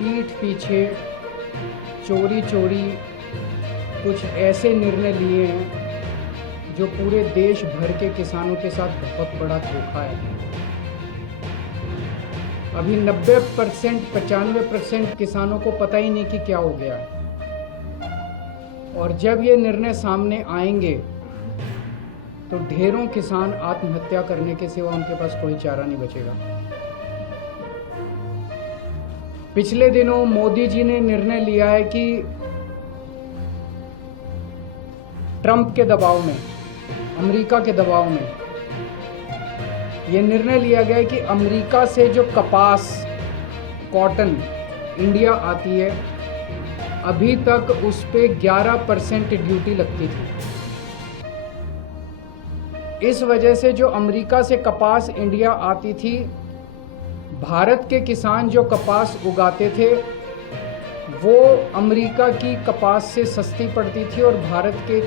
पीठ पीछे चोरी चोरी कुछ ऐसे निर्णय लिए हैं जो पूरे देश भर के किसानों के साथ बहुत बड़ा धोखा है। अभी 90% 95% किसानों को पता ही नहीं कि क्या हो गया है, और जब ये निर्णय सामने आएंगे तो ढेरों किसान आत्महत्या करने के सिवा उनके पास कोई चारा नहीं बचेगा। पिछले दिनों मोदी जी ने निर्णय लिया है कि ट्रंप के दबाव में, अमेरिका के दबाव में यह निर्णय लिया गया है कि अमेरिका से जो कपास, कॉटन इंडिया आती है, अभी तक उस पे 11% ड्यूटी लगती थी। इस वजह से जो अमेरिका से कपास इंडिया आती थी, भारत के किसान जो कपास उगाते थे वो अमेरिका की कपास से सस्ती पड़ती थी और भारत के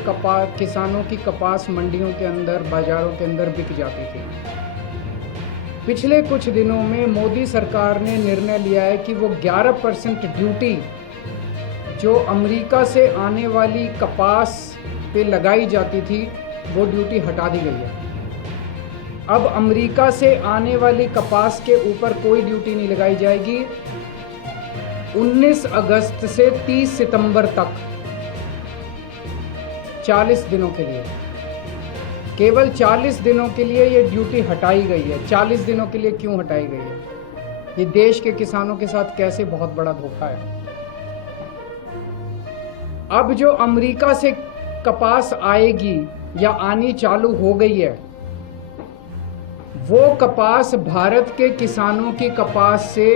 किसानों की कपास मंडियों के अंदर, बाजारों के अंदर बिक जाती थी। पिछले कुछ दिनों में मोदी सरकार ने निर्णय लिया है कि वो 11% ड्यूटी जो अमेरिका से आने वाली कपास पे लगाई जाती थी वो ड्यूटी हटा दी गई है। अब अमेरिका से आने वाली कपास के ऊपर कोई ड्यूटी नहीं लगाई जाएगी। 19 अगस्त से 30 सितंबर तक 40 दिनों के लिए, केवल 40 दिनों के लिए ये ड्यूटी हटाई गई है। 40 दिनों के लिए क्यों हटाई गई है? ये देश के किसानों के साथ कैसे बहुत बड़ा धोखा है। अब जो अमेरिका से कपास आएगी या आनी चालू हो गई है, वो कपास भारत के किसानों की कपास से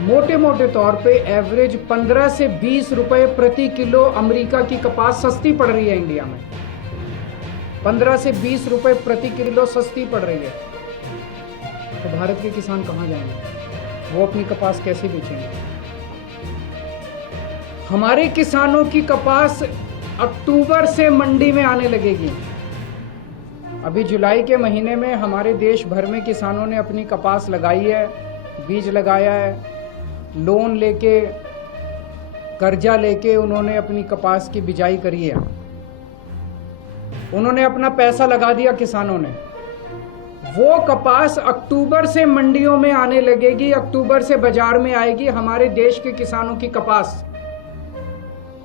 मोटे मोटे तौर पे एवरेज 15 से 20 रुपए प्रति किलो अमेरिका की कपास सस्ती पड़ रही है। इंडिया में 15 से 20 रुपए प्रति किलो सस्ती पड़ रही है। तो भारत के किसान कहां जाएंगे? वो अपनी कपास कैसे बेचेंगे? हमारे किसानों की कपास अक्टूबर से मंडी में आने लगेगी। अभी जुलाई के महीने में हमारे देश भर में किसानों ने अपनी कपास लगाई है, बीज लगाया है, लोन लेके, कर्जा लेके उन्होंने अपनी कपास की बिजाई करी है। उन्होंने अपना पैसा लगा दिया किसानों ने। वो कपास अक्टूबर से मंडियों में आने लगेगी, अक्टूबर से बाजार में आएगी हमारे देश के किसानों की कपास।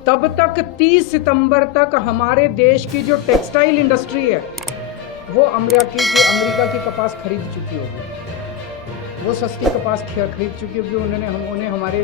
तब तक 30 सितंबर तक हमारे देश की जो टेक्सटाइल इंडस्ट्री है वो अमेरिका की कपास खरीद चुकी होगी, वो सस्ती कपास खरीद चुकी होगी। उन्हें हमारे